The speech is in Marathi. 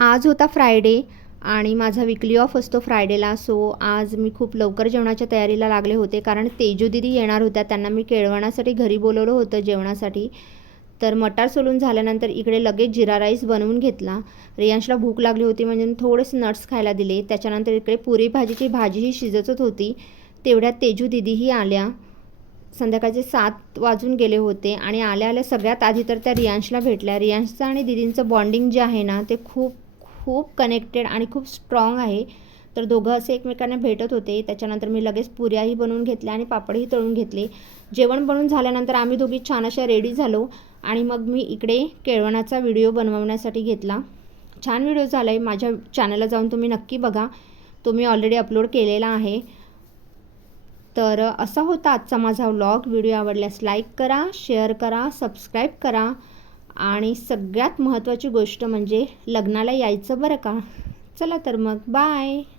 आज होता फ्रायडे आणि माझा वीकली ऑफ असतो फ्रायडेला. सो आज मी खूप लवकर जेवणाच्या तयारीला लागले होते, कारण तेजू दीदी येणार होत्या. त्यांना मी केळवणासाठी घरी बोलवलं होतं जेवणासाठी. तर मटार सोलून झाल्यानंतर इकडे लगेच जिरा राईस बनवून घेतला. रियांशला भूक लागली होती म्हणजे थोडेसे नट्स खायला दिले. त्याच्यानंतर इकडे पुरी भाजीची भाजीही शिजतच होती. तेवढ्यात तेजू दीदीही आल्या. संध्याकाळचे 7 वाजून गेले होते आणि आल्या आल्या सगळ्यात आधी तर त्या रियांशला भेटल्या. रियांशचं आणि दीदींचं बॉन्डिंग जे आहे ना, ते खूप खूप कनेक्टेड आणि खूप स्ट्रॉंग आहे. तर दोघं असे एकमेकांना भेटत होते. त्याच्यानंतर मी लगेच पुऱ्याही बनवून घेतल्या आणि पापडही तळून घेतले. जेवण बनवून झाल्यानंतर आम्ही दोघी छान अशा रेडी झालो आणि मग मी इकडे केळवणाचा व्हिडिओ बनवण्यासाठी घेतला. छान व्हिडिओ झाला आहे. माझ्या चॅनलला जाऊन तुम्ही नक्की बघा. तो मी ऑलरेडी अपलोड केलेला आहे. तर असा होता आजचा माझा व्लॉग. व्हिडिओ आवडल्यास लाईक करा, शेअर करा, सबस्क्राईब करा आणि सगळ्यात महत्त्वाची गोष्ट म्हणजे लग्नाला यायचं बरं का. चला तर मग बाय.